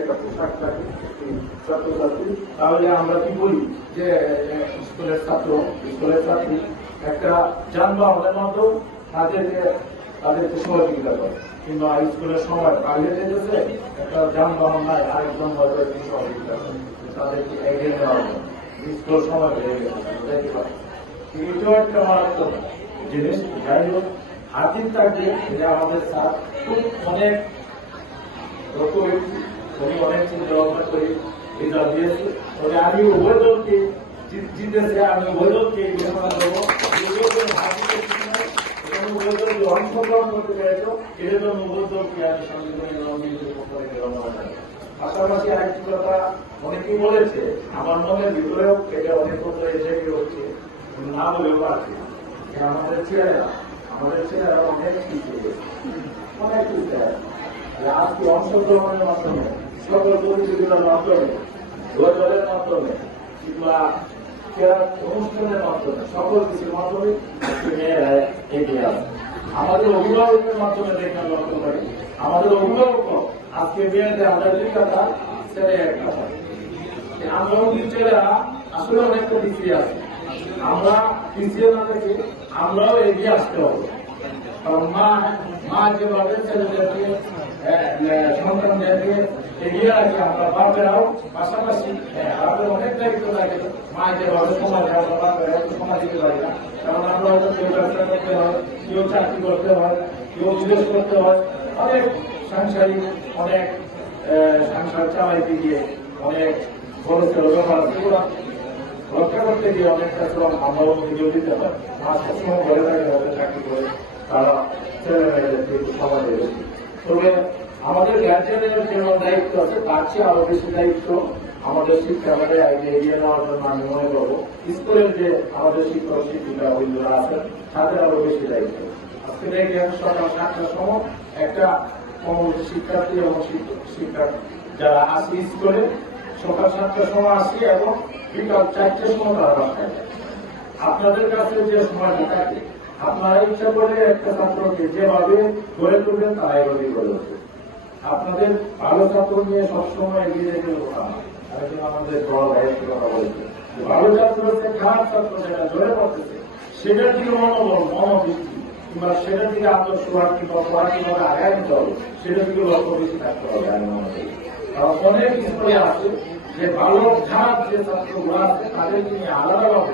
একটা পোশাক থাকে ছাত্রছাত্রী। তাহলে আমরা কি বলি যে স্কুলের ছাত্র, স্কুলের ছাত্রী একটা যানবাহনের মতো তাদেরকে তাদেরকে সহযোগিতা করে। কিংবা স্কুলের সময় বাইরে যেতেছে, একটা যানবাহন নাই আরেকজন সহযোগিতা করে তাদেরকে এগিয়ে জন্য স্কুল সময় গেছে একটা মারাত্মক জিনিস, যাই হোক, হাতির তাকে আমাদের স্যার খুব অনেক রকমের উনি অনেক চিন্তা ভাবনা করে রেজাল্ট দিয়েছে। তবে আমি উভয় দলকে জিত- জিতেছে, আমি উভয় দলকে ঘোষণা যে অংশগ্রহণ করতে পেরেছ এর জন্য উভয় দলকে আমি জানাই। পাশাপাশি আরেকটি কথা অনেকেই বলেছে, আমার মনের ভিতরেও এটা অনেক কথা এসে হচ্ছে না বলেও পারছি আমাদের ছেলেরা আমাদের ছেলেরা অনেক গেছে। অনেক আছে। যে আজকে অংশগ্রহণের মাধ্যমে, সকল প্রতিযোগিতার মাধ্যমে, দলের মাধ্যমে, কিংবা ক্রীড়া অনুষ্ঠানের মাধ্যমে, সকল কিছুর মাধ্যমে এগিয়ে আছে আমাদের অভিভাবকের মাধ্যমে দেখে লক্ষ্য করি। আমাদের অভিভাবক আজকে মেয়েদের আমরা দুই কথা ছেলে এক কথা এই আমরা ছেলেরা আসলে অনেকটা পিছিয়ে আছে। আমরা পিছিয়ে না থেকে আমরাও এগিয়ে আসতে হবে। কারণ মা মা যেভাবে ছেলেদেরকে সন্তানদেরকে এগিয়ে রাখে আমরা বাপেরাও পাশাপাশি বাপের অনেক দায়িত্ব থাকে মা যেভাবে সমাজ আমরা বাপেরা একটু সমাজ দিতে পারি না কারণ হয়তো কেউ ব্যবসা হয় কেউ চাকরি করতে হয় কেউ বিদেশ করতে হয় অনেক সাংসারিক অনেক সংসার চালাইতে গিয়ে অনেক করতে গিয়ে অনেকটা শ্রম আমরাও নিজেও দিতে হয় আজকের সময় ঘরে থাকে হয়তো চাকরি করে, তারা ছেলে মেয়েদেরকে একটু সময় দেবে তবে আমাদের গার্জিয়ানের যে দায়িত্ব আছে, তার চেয়ে আরও বেশি দায়িত্ব আমাদের শিক্ষাকে এগিয়ে নেওয়ার জন্য আমি মনে করব। স্কুলের যে আমাদের শিক্ষক শিক্ষিকা বন্ধুরা আছেন, তাদের আরও বেশি দায়িত্ব। আজকে দেখি সকাল সাতটার সময় একটা শিক্ষার্থী এবং শিক্ষক যারা আসি স্কুলে, সকাল সাতটার সময় আসি এবং বিকাল চারটের সময় তারা বাসায় আপনাদের কাছে যে সময়টা থাকে আপনারা ইচ্ছা করে একটা ছাত্রকে যেভাবে গড়ে তুলবেন তারা এভাবে গড়ে উঠবে। আপনাদের ভালো ছাত্র নিয়ে সবসময় এগিয়ে যেতে আমাদের বড় কথা বলছে। ভালো ছাত্র হচ্ছে খারাপ ছাত্র যেটা জোরে পড়তেছে সেটার দিকে মনোবল মনোবৃত্তি কিংবা সেটার দিকে আত্মসুহার কিংবা পড়া কীভাবে আগায় নিতে হবে সেটার দিকে লক্ষ্য বেশি থাকতে হবে আমি মনে করি। অনেক স্কুলে আছে যে ভালো খারাপ যে ছাত্রগুলো আছে, তাদেরকে নিয়ে আলাদাভাবে